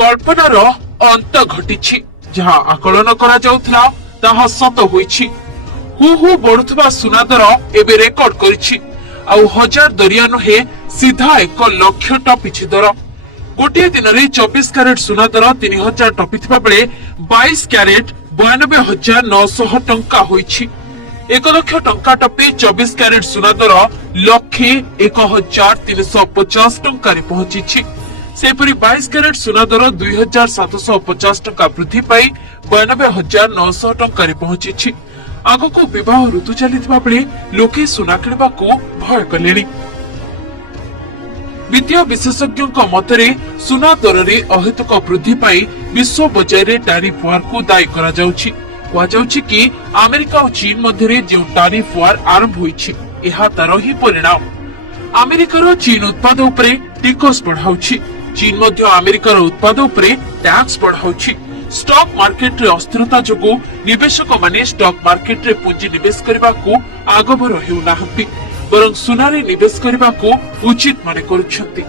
कल्पनार अंत घटी जहाँ आकलन करा जाउथला ताहा सत होईछि। हु बढ़ुवा सुना दर एबे रेकर्ड करिछि। आउ हजार दरिया नुहे सीधा 1 लाख टपिछि दर। गोटे दिन में 24 क्यारेट सुना दर 3000 टपिथिबा बेले 22 क्यारेट 92,900 टंका होईछि। 1 लाख टंका टपी 24 क्यारेट सुना दर 1,01,350 टंका रे पहुंची। सेपरी 22 क्यारेट सुना दर 2,750 टंका वृद्धि पाई 92,900 टंका रे पहुंची। आगको विवाह ऋतु चलिथिबा बेले लोके सुना किणबाकू भय कलेनी। वित्तीय विशेषज्ञों मतरे सुना दर रे अहेतुक वृद्धि पाई विश्व बजार टैरिफ वार को दायी करा जाउछि। कहुछि कि अमेरिका और चीन मध्य जो टैरिफ वार आरंभ होईछि एहा तार ही परिणाम। अमेरिकार चीन उत्पाद उपरे टिकस बढ़ाउछि। चीन मध्य अमेरिकार उत्पाद उपरे टैक्स बढ़ाउछि। स्टॉक मार्केट रे अस्थिरता जोगु निवेशक माने स्टॉक मार्केट रे पुंजी निवेश करबा को आगभर हेउ नाहंती बरं सुनारे निवेश करबा को उचित माने करूछंती।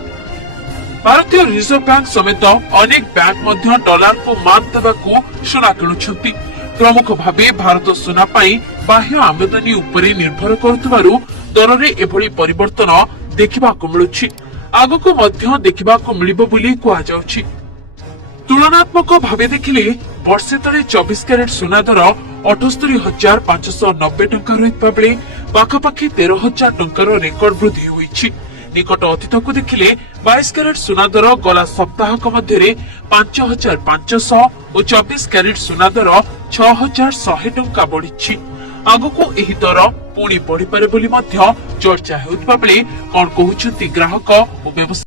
भारतीय रिजर्व बैंक समेत अनेक बैंक मध्य डॉलर को मान देबा को सुना किणुछंती। प्रमुख भावे भारत सुना पाई बाह्य आमदनी उपरे निर्भर करुथबारु दर रे एभली परिवर्तन देखिबा को मिलुछि। आगको मध्य देखिबा को मिलिबो बोली कुआ जाउछि। तुलनात्मक भावे देखिले वर्षे तले 24 क्यारेट सुना दर 78,590 टंका रहितबा बेले पाखापाखि 13,000 टंकार रेकर्ड वृद्धि होईछि। निकट अतीत को देखिले 22 क्यारेट सुना दर गला सप्ताहक मध्य 5,500 और 24 क्यारेट सुना दर 6,100 टंका बढ़ी। आगको एही दर पुणी बढ़ी पारे बोली मध्य चर्चा हेउतबा बेले कोन कहउछंती ग्राहक और व्यवसायी।